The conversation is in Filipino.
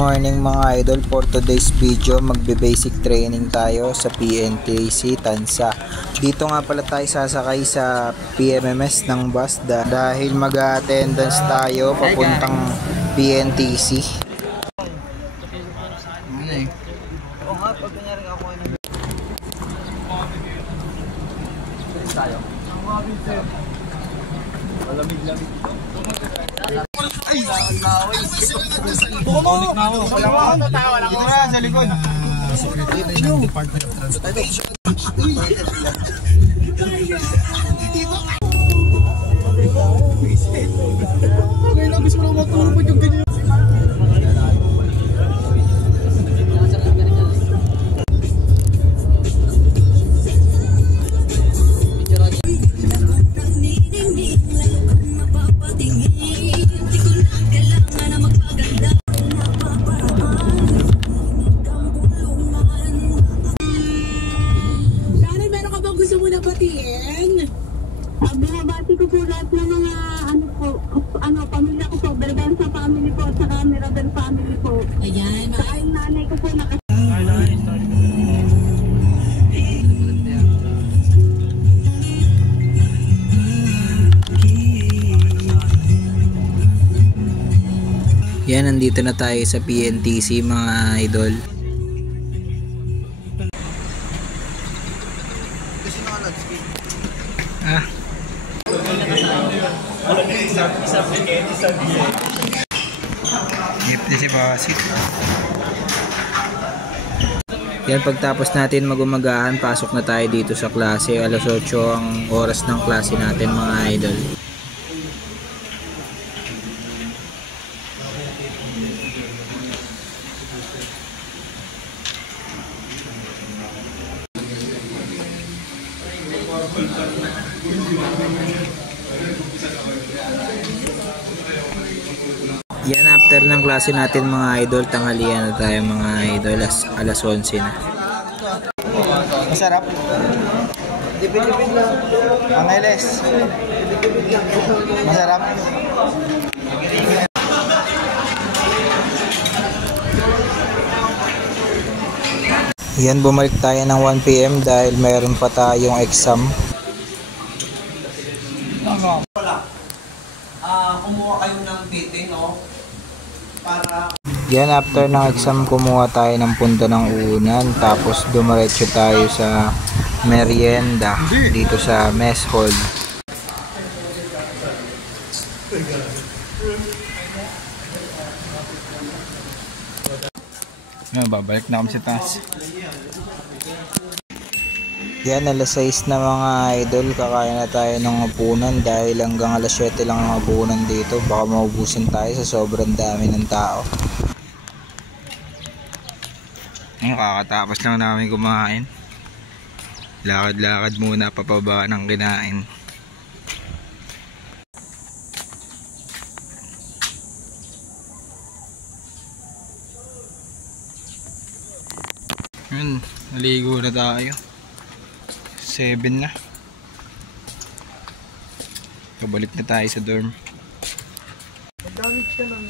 morning mga idol, for today's video magbe-basic training tayo sa PNTC Tansa. Dito nga pala tayo sasakay sa PMMS ng bus dahil mag-attendance tayo papuntang PNTC. Oo nga, pag nangyari ako tayo. Malamig-lamig ito. Ay! Buko mo! Wala mo! Dito na sa likod. Secretary ng Department of Transportation. Ngayon lang gusto mo lang matulog pa yung ganyan. Binabati ko po lahat ng mga pamilya ko po, Berbensa family po, at saka Mirabel family po. Ayan. Saka yung nanay ko po Yan, nandito na tayo sa PNTC mga idol. Gipti si Basit. Yan, pagtapos natin magumagahan, pasok na tayo dito sa klase. Alas 8 ang oras ng klase natin mga idol. Yan, after ng klase natin mga idol, tanghalian na tayo mga idol, alas 11 na. Masarap? Dipid-dipid lang. Angeles? Masarap? Yan, bumalik tayo ng 1 PM dahil mayroon pa tayong exam. Kumuha kayo ng bitin, no? Para... Yan, after ng exam, kumuha tayo ng punta ng unan. Tapos dumiretso tayo sa merienda dito sa mess hall. Babalik na kami sa taas. Yan, alas 6 na mga idol, kakain na tayo ng hapunan dahil hanggang alas 7 lang ang hapunan dito. Baka maubusin tayo sa sobrang dami ng tao. Kakatapos lang namin kumain. Lakad-lakad muna papaba ng kinain. Yun, naligo na tayo. 7 na. Kabalik na tayo sa dorm. Magdamit ka lang.